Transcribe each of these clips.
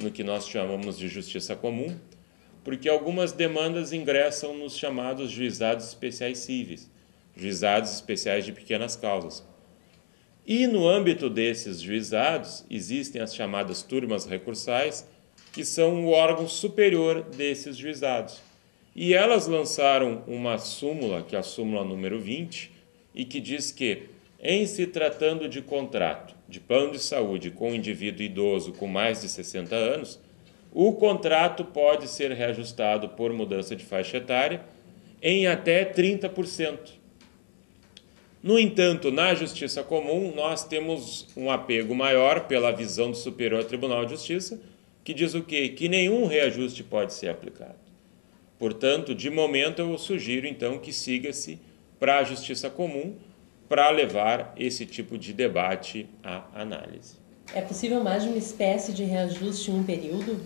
no que nós chamamos de justiça comum, porque algumas demandas ingressam nos chamados juizados especiais cíveis, juizados especiais de pequenas causas. E no âmbito desses juizados existem as chamadas turmas recursais, que são o órgão superior desses juizados. E elas lançaram uma súmula, que é a súmula número 20, e que diz que, em se tratando de contrato de plano de saúde com um indivíduo idoso com mais de 60 anos, o contrato pode ser reajustado por mudança de faixa etária em até 30%. No entanto, na Justiça Comum, nós temos um apego maior pela visão do Superior Tribunal de Justiça, que diz o quê? Que nenhum reajuste pode ser aplicado. Portanto, de momento, eu sugiro, então, que siga-se para a Justiça Comum para levar esse tipo de debate à análise. É possível mais de uma espécie de reajuste em um período?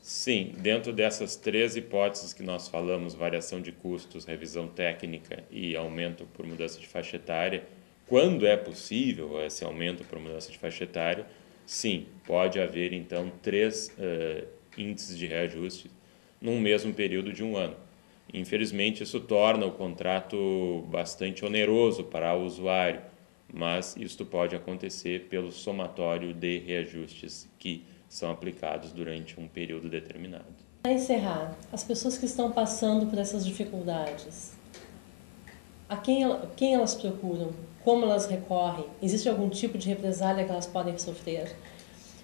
Sim, dentro dessas três hipóteses que nós falamos, variação de custos, revisão técnica e aumento por mudança de faixa etária, quando é possível esse aumento por mudança de faixa etária, sim, pode haver então três índices de reajuste num mesmo período de um ano. Infelizmente, isso torna o contrato bastante oneroso para o usuário, mas isto pode acontecer pelo somatório de reajustes que são aplicados durante um período determinado. Para encerrar, as pessoas que estão passando por essas dificuldades, a quem elas procuram? Como elas recorrem? Existe algum tipo de represália que elas podem sofrer?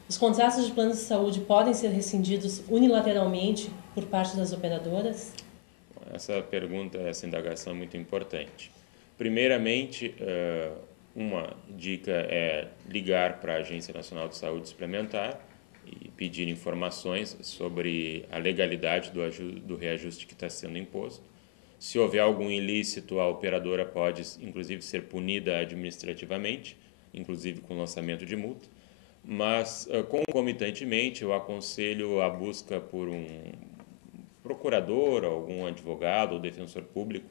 Os contratos de planos de saúde podem ser rescindidos unilateralmente por parte das operadoras? Essa pergunta, essa indagação é muito importante. Primeiramente, uma dica é ligar para a Agência Nacional de Saúde Suplementar e pedir informações sobre a legalidade do reajuste que está sendo imposto. Se houver algum ilícito, a operadora pode, inclusive, ser punida administrativamente, inclusive com lançamento de multa. Mas, concomitantemente, eu aconselho a busca por um procurador, algum advogado ou defensor público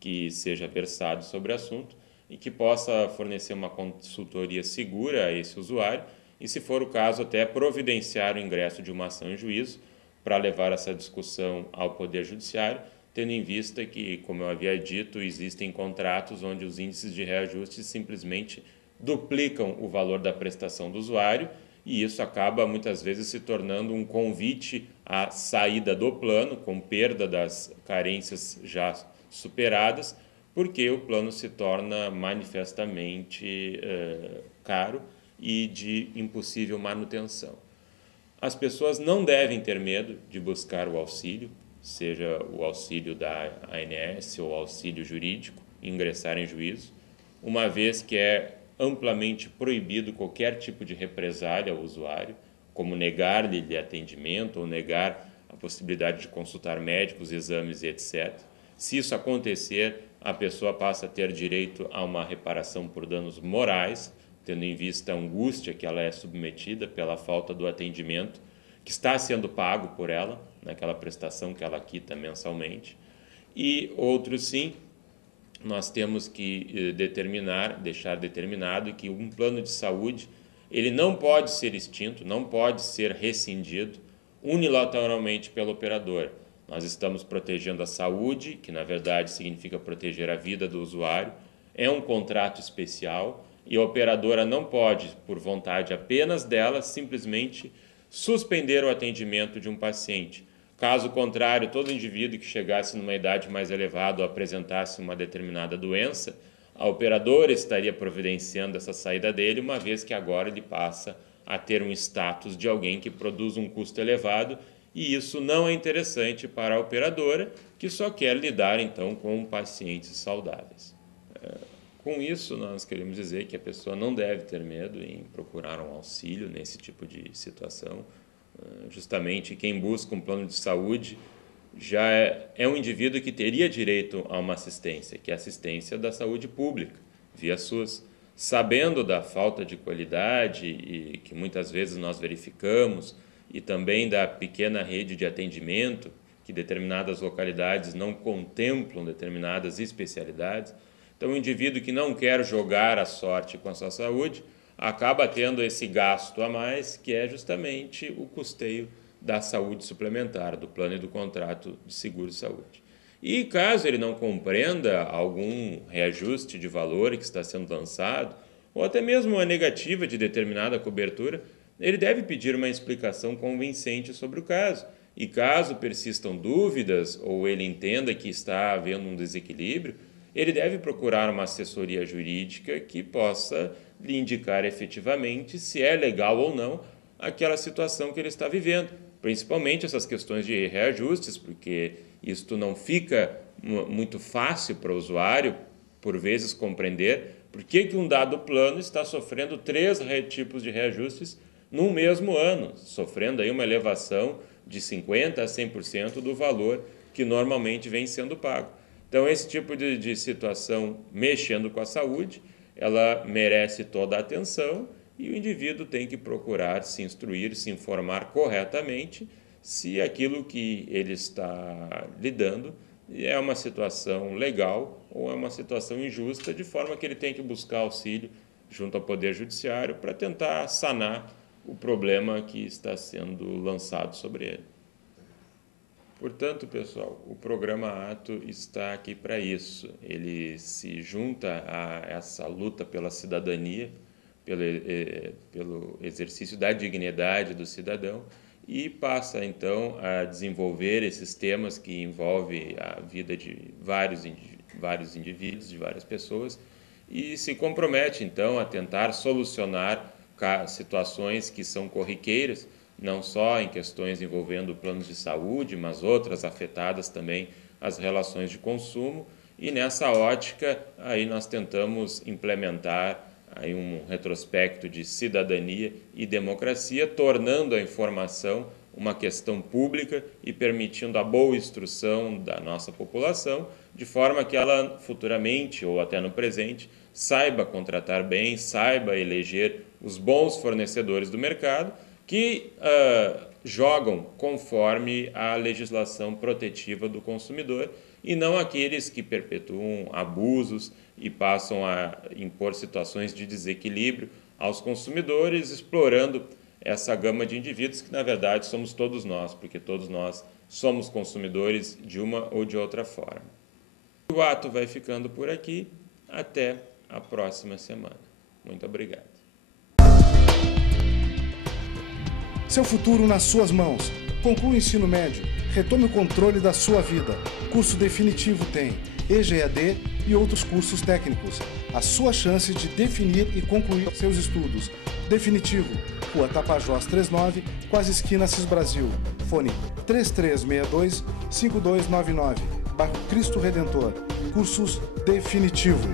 que seja versado sobre o assunto e que possa fornecer uma consultoria segura a esse usuário e, se for o caso, até providenciar o ingresso de uma ação em juízo para levar essa discussão ao Poder Judiciário, tendo em vista que, como eu havia dito, existem contratos onde os índices de reajuste simplesmente duplicam o valor da prestação do usuário e isso acaba muitas vezes se tornando um convite à saída do plano, com perda das carências já superadas, porque o plano se torna manifestamente caro e de impossível manutenção. As pessoas não devem ter medo de buscar o auxílio, seja o auxílio da ANS ou auxílio jurídico, e ingressar em juízo, uma vez que é amplamente proibido qualquer tipo de represália ao usuário, como negar-lhe atendimento ou negar a possibilidade de consultar médicos, exames, etc. Se isso acontecer, a pessoa passa a ter direito a uma reparação por danos morais, tendo em vista a angústia que ela é submetida pela falta do atendimento que está sendo pago por ela, naquela prestação que ela quita mensalmente. E outros, sim, nós temos que deixar determinado que um plano de saúde ele não pode ser extinto, não pode ser rescindido unilateralmente pela operadora. Nós estamos protegendo a saúde, que na verdade significa proteger a vida do usuário, é um contrato especial e a operadora não pode, por vontade apenas dela, simplesmente suspender o atendimento de um paciente. Caso contrário, todo indivíduo que chegasse numa idade mais elevada ou apresentasse uma determinada doença, a operadora estaria providenciando essa saída dele, uma vez que agora ele passa a ter um status de alguém que produz um custo elevado, e isso não é interessante para a operadora, que só quer lidar então com pacientes saudáveis. Com isso, nós queremos dizer que a pessoa não deve ter medo em procurar um auxílio nesse tipo de situação. Justamente quem busca um plano de saúde já é um indivíduo que teria direito a uma assistência, que é a assistência da saúde pública, via SUS. Sabendo da falta de qualidade e que muitas vezes nós verificamos, e também da pequena rede de atendimento, que determinadas localidades não contemplam determinadas especialidades, então, o indivíduo que não quer jogar a sorte com a sua saúde acaba tendo esse gasto a mais, que é justamente o custeio da saúde suplementar, do plano e do contrato de seguro-saúde. E caso ele não compreenda algum reajuste de valor que está sendo lançado, ou até mesmo uma negativa de determinada cobertura, ele deve pedir uma explicação convincente sobre o caso. E caso persistam dúvidas ou ele entenda que está havendo um desequilíbrio, ele deve procurar uma assessoria jurídica que possa lhe indicar efetivamente se é legal ou não aquela situação que ele está vivendo. Principalmente essas questões de reajustes, porque isto não fica muito fácil para o usuário, por vezes, compreender por que um dado plano está sofrendo 3 tipos de reajustes no mesmo ano, sofrendo aí uma elevação de 50% a 100% do valor que normalmente vem sendo pago. Então, esse tipo de situação mexendo com a saúde, ela merece toda a atenção e o indivíduo tem que procurar se instruir, se informar corretamente se aquilo que ele está lidando é uma situação legal ou é uma situação injusta, de forma que ele tem que buscar auxílio junto ao Poder Judiciário para tentar sanar o problema que está sendo lançado sobre ele. Portanto, pessoal, o programa Ato está aqui para isso. Ele se junta a essa luta pela cidadania, pelo exercício da dignidade do cidadão e passa, então, a desenvolver esses temas que envolvem a vida de vários indivíduos, de várias pessoas, e se compromete, então, a tentar solucionar situações que são corriqueiras, não só em questões envolvendo planos de saúde, mas outras afetadas também as relações de consumo, e nessa ótica aí nós tentamos implementar aí um retrospecto de cidadania e democracia, tornando a informação uma questão pública e permitindo a boa instrução da nossa população, de forma que ela futuramente ou até no presente saiba contratar bem, saiba eleger os bons fornecedores do mercado que jogam conforme a legislação protetiva do consumidor e não aqueles que perpetuam abusos e passam a impor situações de desequilíbrio aos consumidores, explorando essa gama de indivíduos que, na verdade, somos todos nós, porque todos nós somos consumidores de uma ou de outra forma. O ato vai ficando por aqui. Até a próxima semana. Muito obrigado. Seu futuro nas suas mãos. Conclua o ensino médio. Retome o controle da sua vida. Curso definitivo tem EGAD e outros cursos técnicos. A sua chance de definir e concluir seus estudos. Definitivo. Rua Tapajós 39, quase esquina Cis Brasil. Fone 3362-5299. Bairro Cristo Redentor. Cursos Definitivo.